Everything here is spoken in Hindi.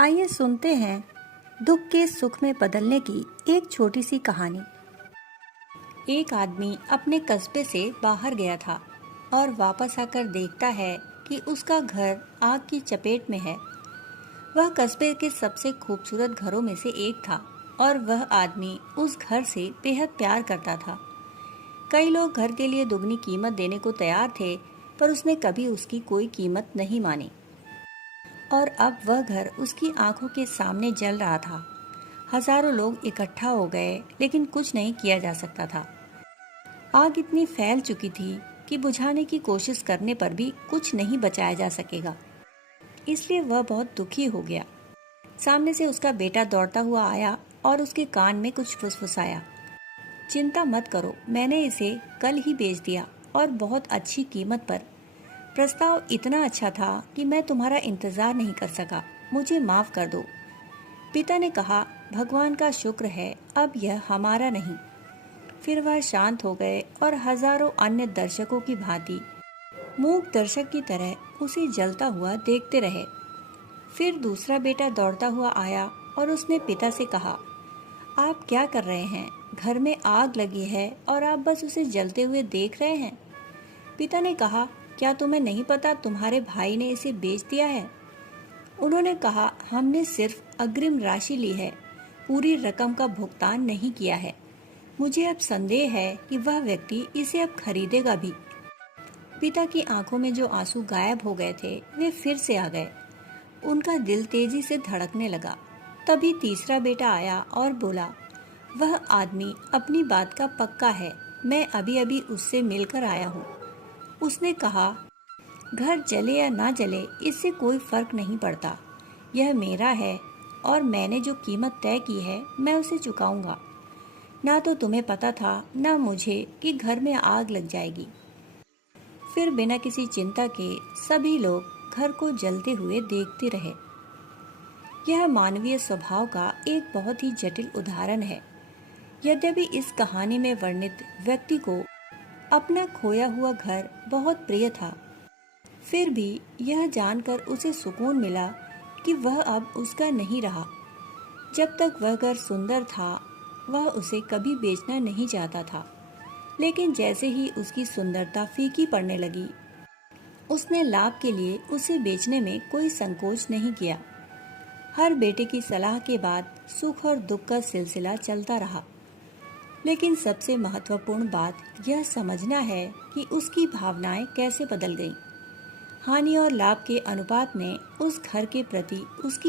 आइए सुनते हैं दुख के सुख में बदलने की एक छोटी सी कहानी। एक आदमी अपने कस्बे से बाहर गया था और वापस आकर देखता है कि उसका घर आग की चपेट में है। वह कस्बे के सबसे खूबसूरत घरों में से एक था और वह आदमी उस घर से बेहद प्यार करता था। कई लोग घर के लिए दुगनी कीमत देने को तैयार थे, पर उसने कभी उसकी कोई कीमत नहीं मानी। और अब वह घर उसकी आंखों के सामने जल रहा था। हजारों लोग इकट्ठा हो गए, लेकिन कुछ नहीं किया जा सकता था। आग इतनी फैल चुकी थी कि बुझाने की कोशिश करने पर भी कुछ नहीं बचाया जा सकेगा। इसलिए वह बहुत दुखी हो गया। सामने से उसका बेटा दौड़ता हुआ आया और उसके कान में कुछ फुसफुसाया। चिंता मत करो, मैंने इसे कल ही बेच दिया और बहुत अच्छी कीमत पर। प्रस्ताव इतना अच्छा था कि मैं तुम्हारा इंतजार नहीं कर सका। मुझे माफ कर दो। पिता ने कहा, भगवान का शुक्र है, अब यह हमारा नहीं। फिर वह शांत हो गए और हजारों अन्य दर्शकों की भांति मूक दर्शक की तरह उसे जलता हुआ देखते रहे। फिर दूसरा बेटा दौड़ता हुआ आया और उसने पिता से कहा, आप क्या कर रहे हैं? घर में आग लगी है और आप बस उसे जलते हुए देख रहे हैं। पिता ने कहा, क्या तुम्हें नहीं पता तुम्हारे भाई ने इसे बेच दिया है? उन्होंने कहा, हमने सिर्फ अग्रिम राशि ली है, पूरी रकम का भुगतान नहीं किया है। मुझे अब संदेह है कि वह व्यक्ति इसे अब खरीदेगा भी। पिता की आंखों में जो आंसू गायब हो गए थे, वे फिर से आ गए। उनका दिल तेजी से धड़कने लगा। तभी तीसरा बेटा आया और बोला, वह आदमी अपनी बात का पक्का है, मैं अभी अभी उससे मिलकर आया हूँ। उसने कहा, घर जले या ना जले इससे कोई फर्क नहीं पड़ता। यह मेरा है और मैंने जो कीमत तय की है मैं उसे चुकाऊंगा। ना तो तुम्हें पता था ना मुझे कि घर में आग लग जाएगी। फिर बिना किसी चिंता के सभी लोग घर को जलते हुए देखते रहे। यह मानवीय स्वभाव का एक बहुत ही जटिल उदाहरण है। यद्यपि इस कहानी में वर्णित व्यक्ति को अपना खोया हुआ घर बहुत प्रिय था, फिर भी यह जानकर उसे सुकून मिला कि वह अब उसका नहीं रहा। जब तक वह घर सुंदर था, वह उसे कभी बेचना नहीं चाहता था। लेकिन जैसे ही उसकी सुंदरता फीकी पड़ने लगी, उसने लाभ के लिए उसे बेचने में कोई संकोच नहीं किया। हर बेटे की सलाह के बाद सुख और दुख का सिलसिला चलता रहा। लेकिन सबसे महत्वपूर्ण बात यह समझना है कि उसकी भावनाएं कैसे बदल गईं। हानि और लाभ के अनुपात में उस घर के प्रति उसकी